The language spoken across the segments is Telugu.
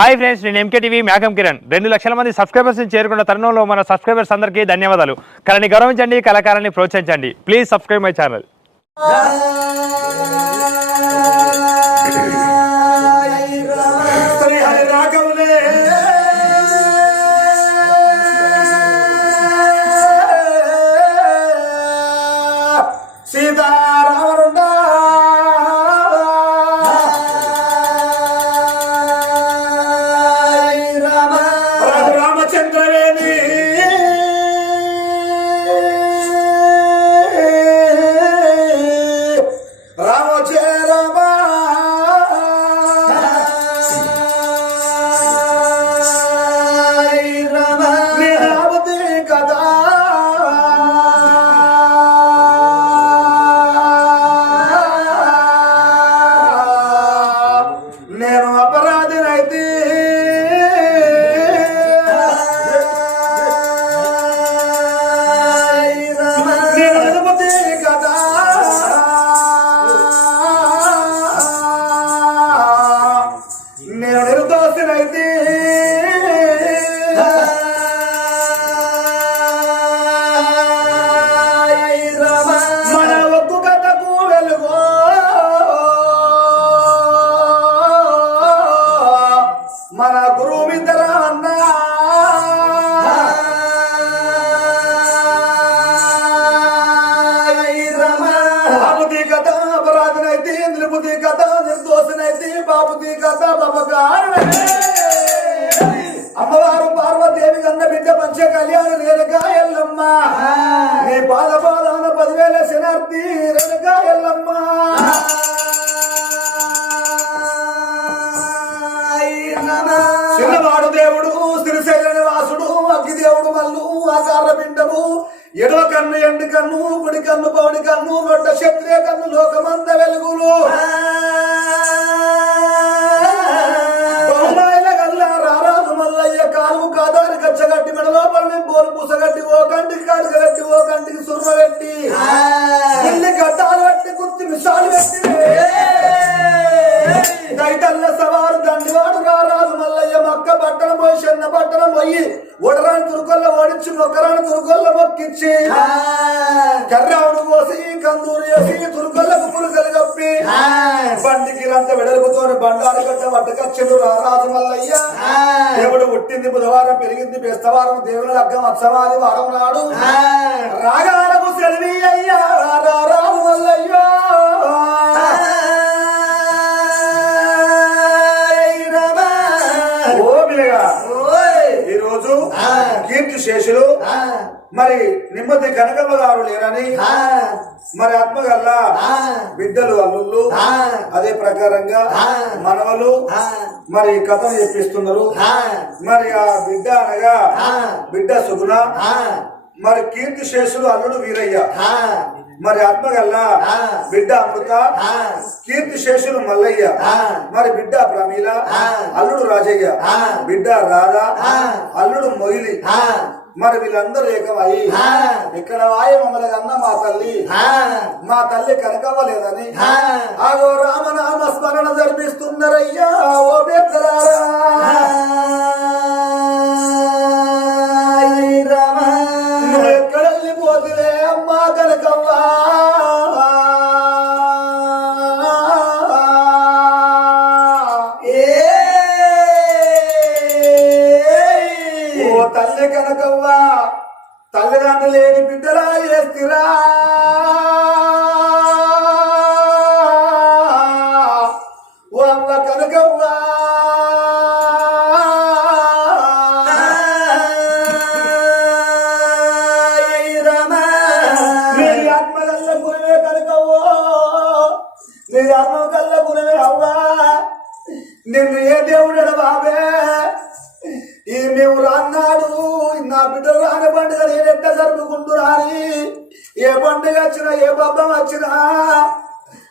హాయ్ ఫ్రెండ్స్ నేను ఎంకే టీవీ మేఘం కిరణ్. రెండు లక్షల మంది సబ్స్క్రైబర్స్ని చేరుకున్న తరుణంలో మన సబ్స్క్రైబర్స్ అందరికీ ధన్యవాదాలు. కళని గౌరవించండి కళాకారాన్ని ప్రోత్సహించండి. Please subscribe my channel. కథ అమ్మవారు పార్వదేవి కన్న బిడ్డ పంచ కళ్యాణ రేణుగా ఎల్లమ్మ. నీ పాద పాదాన పదివేల శనార్థి రేణుగా ఎల్లమ్మ. చిన్నవాడు దేవుడు శ్రీశైల నివాసుడు అగ్గి దేవుడు మల్లు ఆకార పిండము ఎడో కన్ను ఎండు కన్ను కుడి కన్ను పౌడి కన్ను నొట్ట క్షత్రియ కన్ను లోకమంత వెలుగులు. పెట్టి ఇల్లి కట్టాలు పెట్టి కుత్తి మిసాలు పెట్టి దైతల్ల సవారు దండివాడు రారాజు చిన్న బట్టలు పోయి ఒడరాని తురుకొల్ల ఓడించి మొక్కరాని తురుకొల్ల మొక్కిచ్చి కర్రావును కోసి కందూరు చేసి తురుకొల్లకు పురుగలు కప్పి బండికి రంత వెడల్పుతో బండారు గట్ట వడ్డకచ్చుడు రారాజు మల్లయ్య. దేవుడు పుట్టింది బుధవారం పెరిగింది బెస్తవారం దేవుని లగ్గం అత్సవాది వారం నాడు. రాగాలకు సెలవి అయ్యా రారాజు మల్లయ్యో. శేషులు మరి నిమ్మతి కనకమ్మ గారు లేరని మరి ఆత్మగల్లా బిడ్డలు అల్లుళ్ళు అదే ప్రకారంగా మనవలు మరి కథను చెప్పిస్తున్నారు. మరి ఆ బిడ్డ అనగా బిడ్డ సుగుణ మరి కీర్తి శేషులు అల్లుడు వీరయ్య. మరి ఆత్మగల్లా బిడ్డ అమృత. కీర్తి శేషులు మల్లయ్య. మరి బిడ్డ ప్రమీల. అల్లుడు రాజయ్య. బిడ్డ రాధా. అల్లుడు మొయిలి. మరి వీళ్ళందరూ ఏకమై. ఇక్కడ వాయ మమ్మల్ని అన్న మా తల్లి. మా తల్లి కనకవ్వలేదని. ఆగో రామనామ స్మరణ జరిపిస్తున్నారయ్యా ఓ పెద్దలారా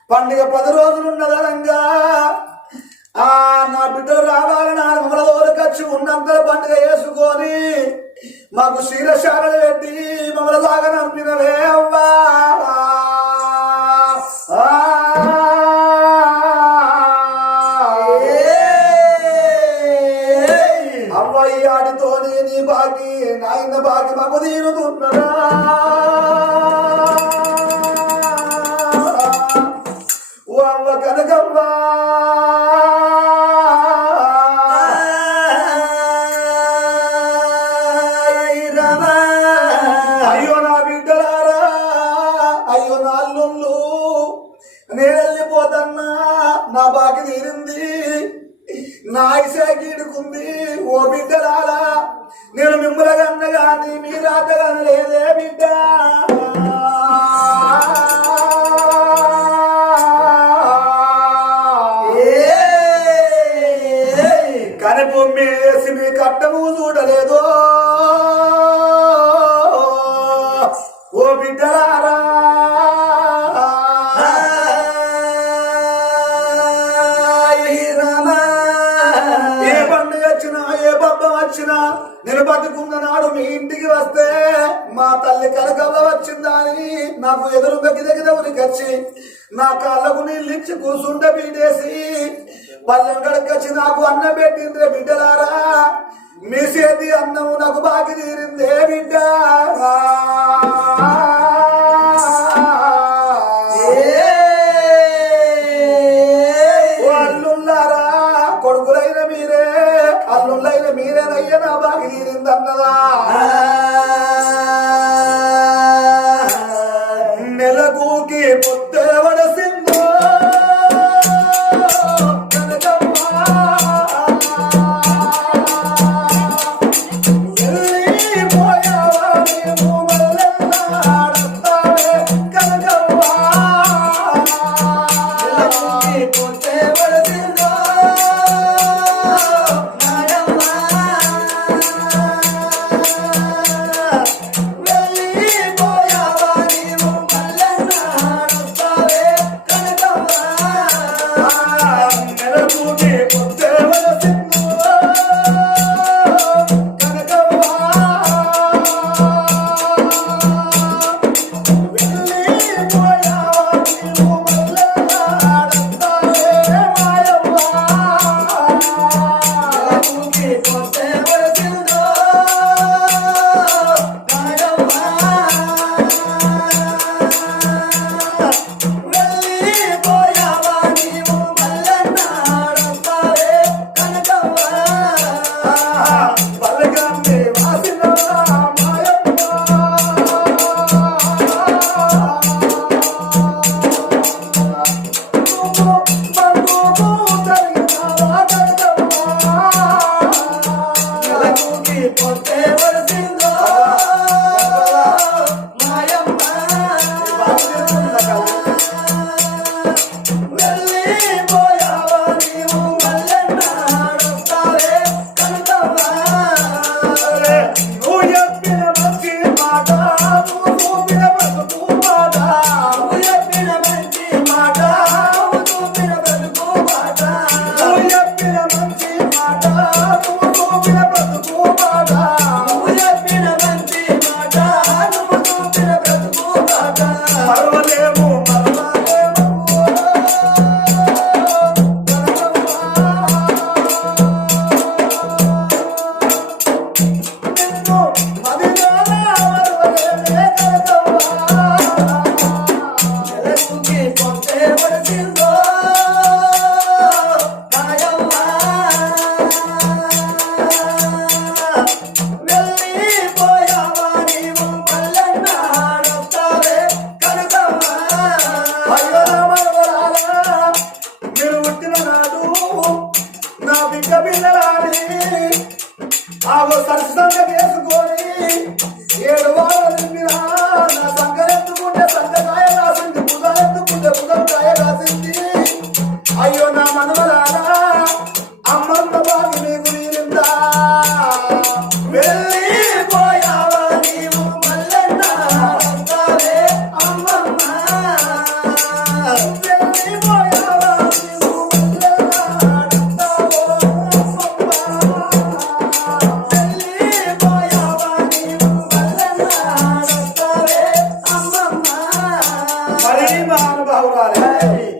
పండుగ పది రోజులు రోజులున్నదనంగా ఆ నా బిడ్డలు రావాలని ఆయన మమ్మల ఖర్చు ఉన్నంత పండుగ వేసుకొని మాకు శీలశాలలు పెట్టి మమ్మల్ని సాగనంపినవే అవ్వా. అవ్వయ్యాడితోనే నీ బాకి నాయన బాకి మాకు తీరుతున్నదా? కనకవ్వా లేదు. ఓ బిడ్డలారా. ఏ పండుగ వచ్చినా ఏ బొబ్బం వచ్చినా నేను బతుకున్న నాడు మీ ఇంటికి వస్తే మా తల్లి కలకల్ల వచ్చిందని నాకు ఎదురు బెగ్గి దగ్గర ఉనికి వచ్చి నా కాళ్ళకు నీళ్ళు ఇచ్చి పీటేసి వాళ్ళ వచ్చి నాకు అన్నం పెట్టింది బిడ్డలారా. మీ చేతి అన్నము నాకు బాకి తీరిందే బిడ్డ. అల్లుళ్ళారా కొడుకులైన మీరే అల్లుళ్ళైన మీరేనయ్య నా బాకి తీరిందన్నదా.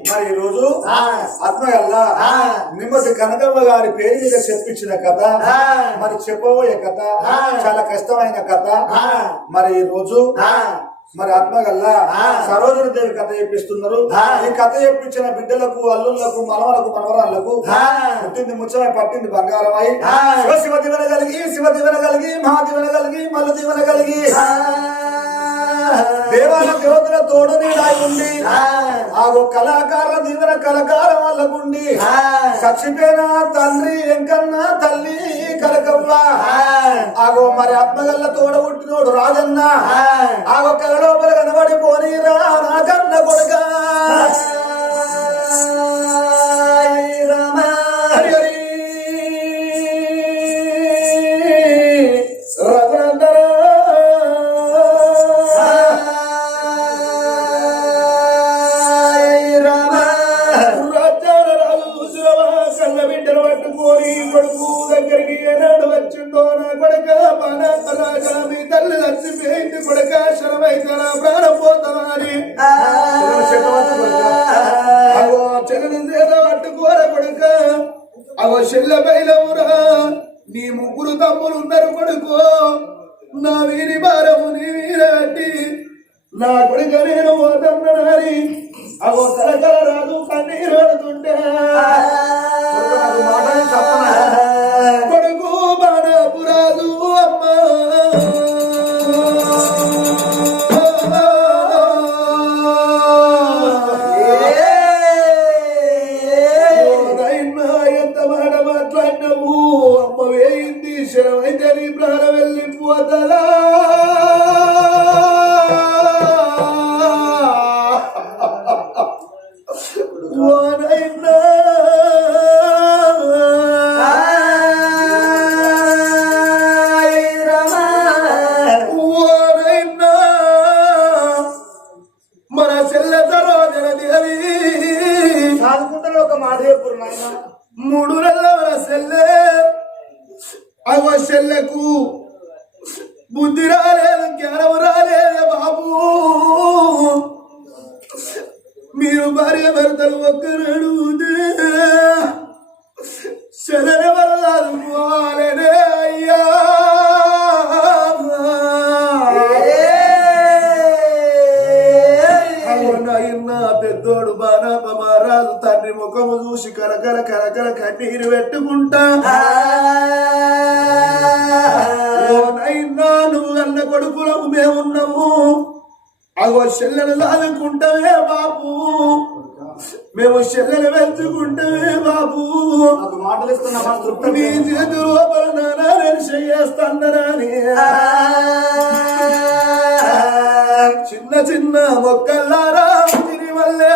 మరి ఈ రోజు ఆత్మగల్ల నిమ్మసి కనకమ్మ గారి పేరు మీద చెప్పించిన కథ మరి చెప్పబోయే కథ చాలా కష్టమైన కథ. మరి ఈ రోజు మరి ఆత్మగల్లా సరోజని దేవి కథ చెప్పిస్తున్నారు. ఈ కథ చెప్పించిన బిడ్డలకు అల్లుళ్ళకు మనవలకు మనవరాళ్ళకు పుట్టింది ముచ్చమై పట్టింది బంగారం అయి శివ దివన కలిగి శివ దివన కలిగి మహాదివన కలిగి మల్లు దివన కలిగి. దేవాల దేవతల తోడు ఉండి ఆగో కళాకారుల దీవెన కళాకారం వాళ్ళకుండి చచ్చిపోయిన తండ్రి వెంకన్న తల్లి కనకవ్వ ఆగో మరి ఆత్మగల్ల తోడ పుట్టినోడు రాజన్న ఆగో కళ లోపల కనబడి పోనీరా నా కన్న మీరు భార్య భర్తలు ఒక్కరడు శరణ వల్ల పోవాలనే అయ్యా. పెద్దోడు బాణాప మహారాజు తండ్రి ముఖము చూసి కరకర కరకర కన్నీరు పెట్టుకుంటా. చెల్లెలు లాదుకుంటామే బాబు. మేము చెల్లెలు వెళ్తుకుంటామే బాబు. మాటలు నీ చేతి లోపల నానా నేను చేస్తానని చిన్న చిన్న మొక్కలారా తిరి వల్లే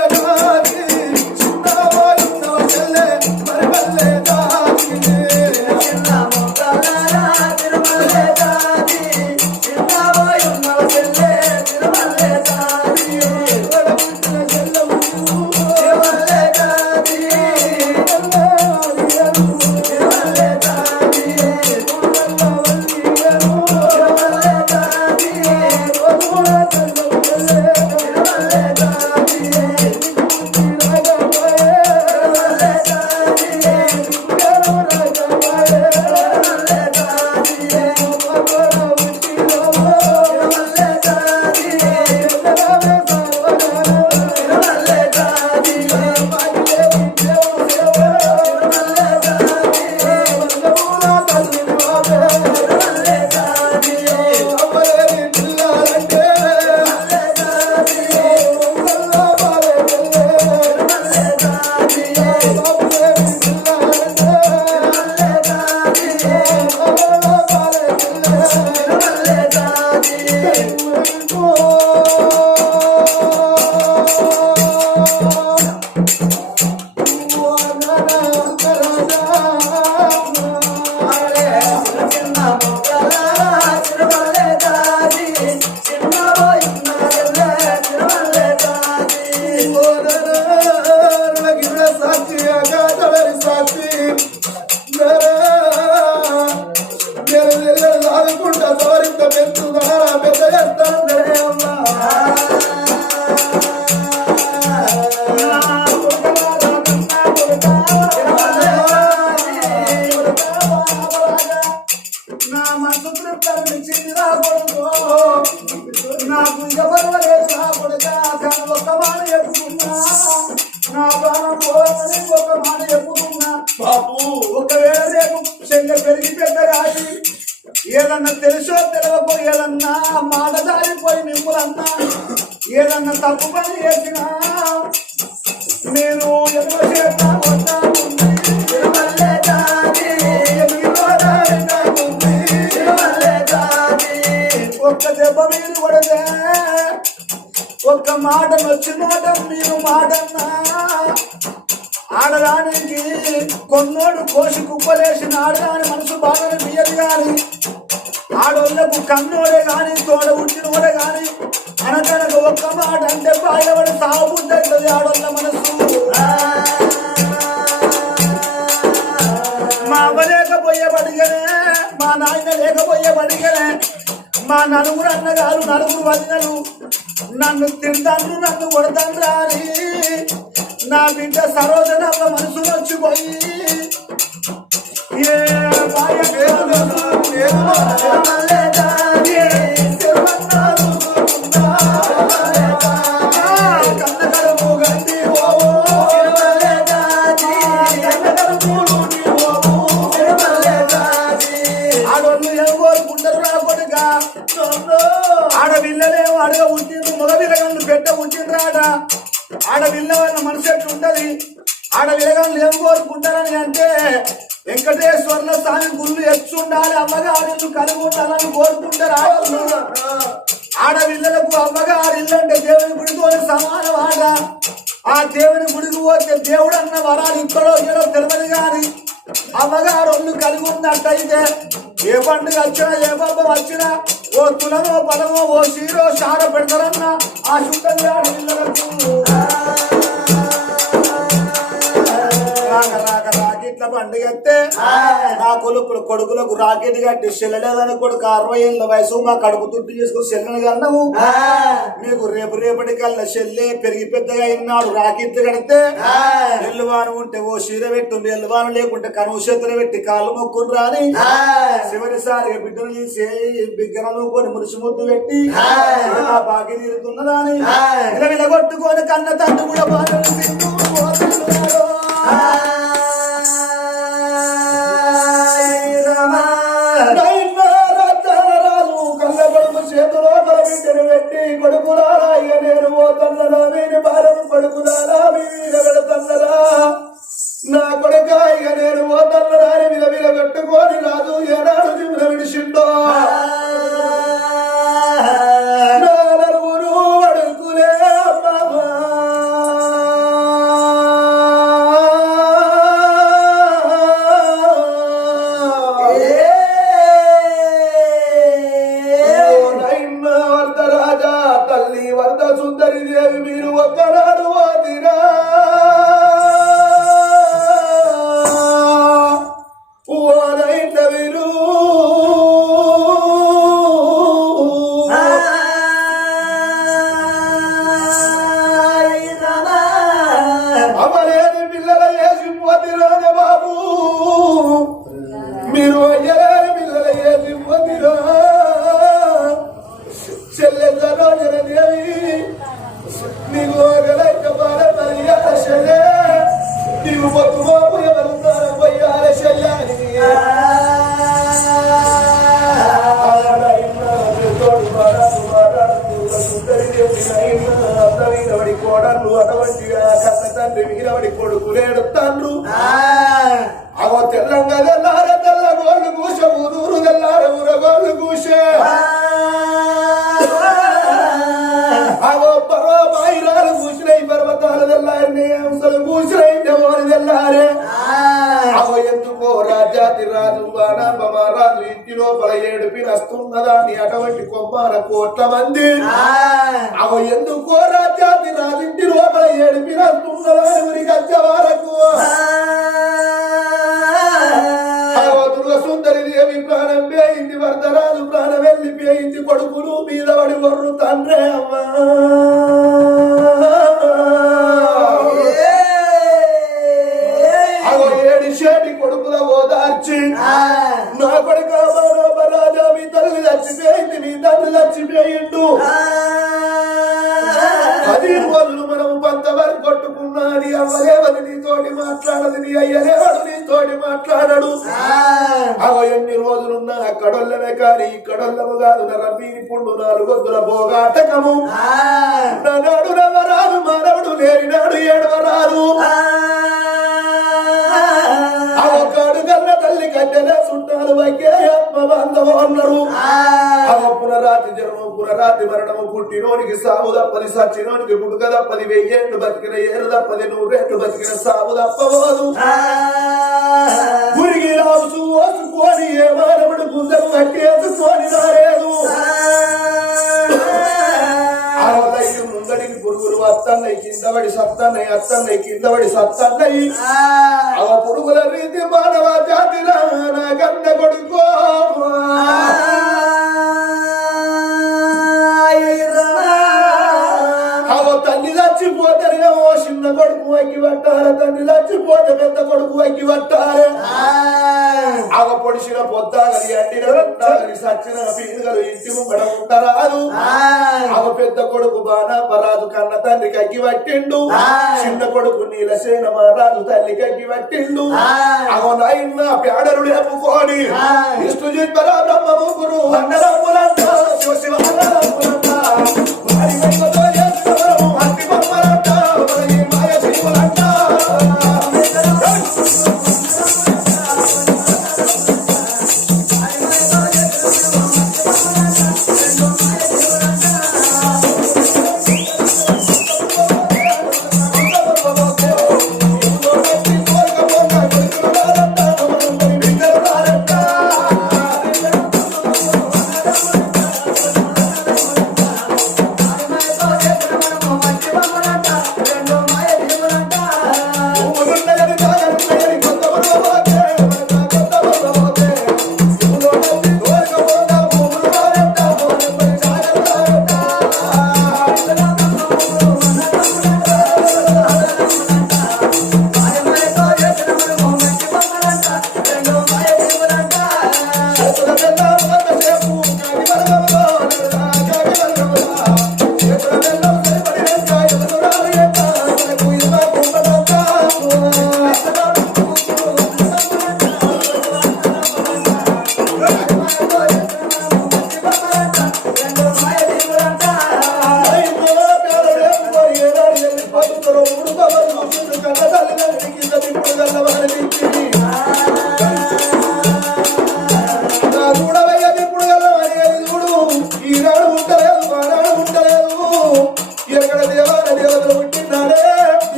కొన్నోడు కోసి కుప్పలేసిన ఆడదాని మనసు బాధలు తీయదు గాని ఆడోళ్ళకు కన్నోడే గాని తోడ ఉట్టినోడే గాని అనకనక ఒక్క మాట అంటే బాయబడి సాగుబుద్ధి ఆడోళ్ళ మనసు. మా అమ్మ లేకపోయే బడిగనే మా నాయన లేకపోయే బడిగనే మా నలుగురు అన్నగారు నలుగురు వదినలు నన్ను తింటాను నన్ను కొడతాను రాని నా బిడ్డ సరోజనమ్మ మనసు వచ్చిపోయి. ఏ మాయ లేదు, లేదు, ఆడపిల్లలేమో అడగ ఉంచిండ్రు మగ విలగళ్ళు పెట్ట ఉంచిండ్రు ఆడ ఆడపిల్ల వల్ల మనసు ఎట్లుంటది ఆడవిలగళ్ళు ఏం కోరుకుంటారని అంటే వెంకటేశ్వర్ల స్వామి గుళ్ళు ఎచ్చుండాలి అమ్మగారు కలిగి ఉండాలని కోరుకుంటారు ఆడవాళ్ళు ఆడవిల్లలకు అమ్మగారు ఇల్లు అంటే దేవుని గుడితో సమానం ఆడ. ఆ దేవుని గుడికి పోతే దేవుడు అన్న వరాలు ఇక్కడో ఏడో తెలియదు కానీ అమ్మగారు ఒళ్ళు కలిగి ఉన్నట్టయితే ఏ పండుగ వచ్చినా ఏ పబ్బం వచ్చినా ఓ తులనో పదమో ఓ సీరో షార పెడతారన్న ఆ శుద్ధంగా ఆడపిల్లలకు రాక రాక రాకెట్ల పండుగ ఎత్తే నా కొలుపులు కొడుకులకు రాకెట్ కట్టి చెల్లలేదని కొడుకు అరవై ఏళ్ళ వయసు మా కడుపు తుట్టు చేసుకుని చెల్లెని కన్నాము మీకు రేపు రేపటి కల్లా చెల్లె పెరిగి పెద్దగా అయినాడు రాకెట్లు కడితే ఎల్లువాను ఉంటే ఓ చీర పెట్టుంది ఎల్లువాను లేకుంటే కనువు చేతులు పెట్టి కాళ్ళు మొక్కుని రాని చివరిసారిగా బిడ్డను తీసి బిగ్గరను కొని మురిసి ముద్దు పెట్టి నా బాకి తీరుతున్నదా అని ఇలా విలగొట్టుకొని కన్న తండ్రి కూడా బాగా తండ్రి వీరవడి కొడుకులు ఏడుతాండ్రు dela. కాని కడొల్లము కాదు రబీని పుండు నాలుగొద్దుల భోగాటకము. నాడు నవరాదు మానవుడు నేరినాడు ఏడవరాదు. అవకాడు కన్న తల్లి కట్టెలే చుట్టాలు వైకే ఆత్మ బాంధవ అన్నారు. అవ పునరాతి మరణము పుట్టినోనికి సాగు తప్పది సచ్చినోనికి పుట్టుక తప్పది వెయ్యేళ్ళు బతికిన ఏరు తప్పది నూరేళ్ళు బతికిన సాగు తప్పబోదు ఏ మానవుడు గుండెలు సోని రాలేదు. అరవైదు ముందడికి పురుగులు వత్తన్నయి కిందవడి సత్తన్నయి అత్తన్నయి కిందవడి సత్తన్నయి అవ పురుగుల రీతి మానవ జాతి నా కన్న కొడుకో. అవ తల్లి చచ్చిపోతే ఓ చిన్న కొడుకు అగ్గి పట్టాలి తల్లి చచ్చిపోతే పెద్ద కొడుకు అగ్గి పట్టాలి. అవ పొడిచిన పొద్దాగలి అండిన రత్నాగలి సచ్చిన పీనుగలు ఇంటి ముంగడ ఉంటారాదు. అవ పెద్ద కొడుకు బాణ పరాజు కన్న తండ్రికి అగ్గి పట్టిండు. చిన్న కొడుకు నీలసేన మహారాజు తల్లికి అగ్గి పట్టిండు. అవ నాయన పేడలు లేపుకొని విష్ణు జిత్వరా బ్రహ్మ ముగ్గురు అన్నరములంట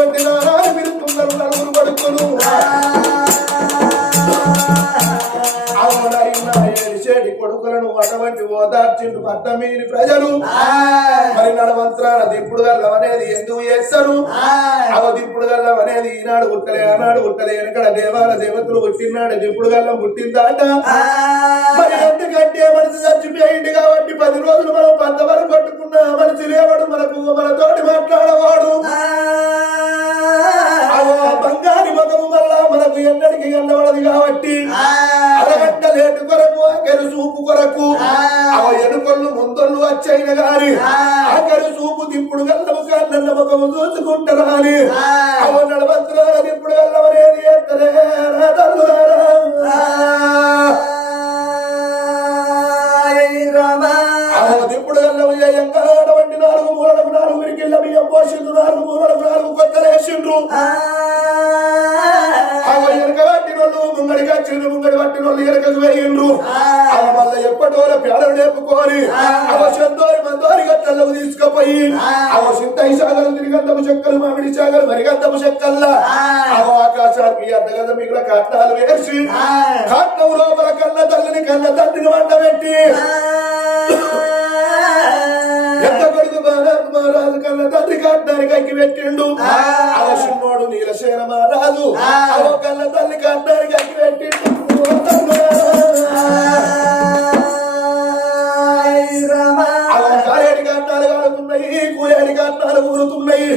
కొడుకులను అటువంటి ఓదార్చిండు పట్టమీని ప్రజలు. మరి నడమంత్రాల దిప్పుడు గల్లం అనేది ఎందుకు చేస్తారు? అవ దిప్పుడు గల్లం అనేది ఈనాడు పుట్టలే ఆనాడు పుట్టలే వెనకడ దేవాల దేవతలు పుట్టినాడు దిప్పుడు గల్లం పుట్టిందాట మరి ఎందుకంటే మనిషి చచ్చిపోయింది కాబట్టి పది రోజులు మనం పంతవరకు కొట్టుకున్న మనిషి లేవాడు మనకు మనతోటి మాట్లాడవాడు. బంగారు ముఖము వల్ల మనకు ఎన్నడికి వెళ్ళవడదు కాబట్టి అరగంట లేటు కొరకు ఆఖరి చూపు కొరకు అవ ఎనుకొల్లు ముందొల్లు వచ్చైన గాని ఆఖరి చూపు దిప్పుడు గల్లము కన్న ముఖము చూసుకుంటారా అని అవ నడవంతురాల దిప్పుడు గల్లవనేది ఎత్తలే తీసుకుపోయి అవ సింతై సాగలు తిరిగందపు చెక్కలు మామిడి సాగలు మరిగందపు చెక్కల్లా. సంవత్సరానికి అర్ధగద మిగిలిన కట్నాలు వేసి కట్నం లోపల కళ్ళ తల్లిని కళ్ళ తండ్రిని వండబెట్టి ఎంత కొడుకు మహారాజు కళ్ళ తండ్రి కట్నానికి అక్కి పెట్టిండు? అవసిన్నోడు నీలసేన మహారాజు. అవో కళ్ళ తల్లి కట్నానికి అక్కి పెట్టిండు. అవో కాయడి కాలుతున్నాయి కూయడి కట్నాలు ఊరుతున్నాయి.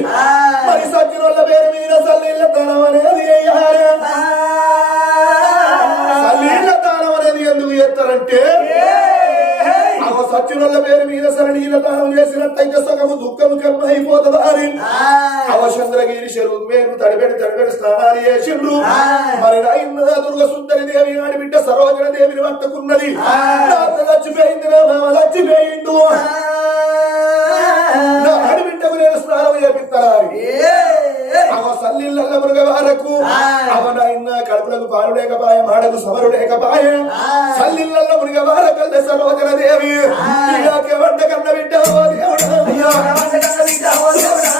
మరి సచ్చినోళ్ళ పేరు మీద సల్లీళ్ళ తనం అనేది సల్లీళ్ళ దానం అనేది ఎందుకు చేస్తారంటే సత్యుల పేరు మీద సరణీల దానం చేసినట్టయితే సగము దుఃఖము కర్మ అయిపోతుంది అని అవచంద్రగిరి చెరువు పేరు తడిపెడి తడిపెడి స్నానాలు చేసిండ్రు. మరి నాయన దుర్గ సుందరి దేవి నాడి బిడ్డ సరోజన దేవిని పట్టుకున్నది. చచ్చిపోయింది నా చచ్చిపోయిండు. నా ఆడబిడ్డకు నేను స్నానం చేపిస్తాను అవ సల్లిళ్ళ మృగవారకు అవ నాయన కడుపులకు పాలు లేకపాయ మాడకు సమరు లేకపాయ సల్లిళ్ళ మృగవార కల్ల సరోజన దేవి. ఇలాకే వంట కన్న బిడ్డ ఓ దేవుడా. అయ్యో కన్న బిడ్డ ఓ దేవుడా.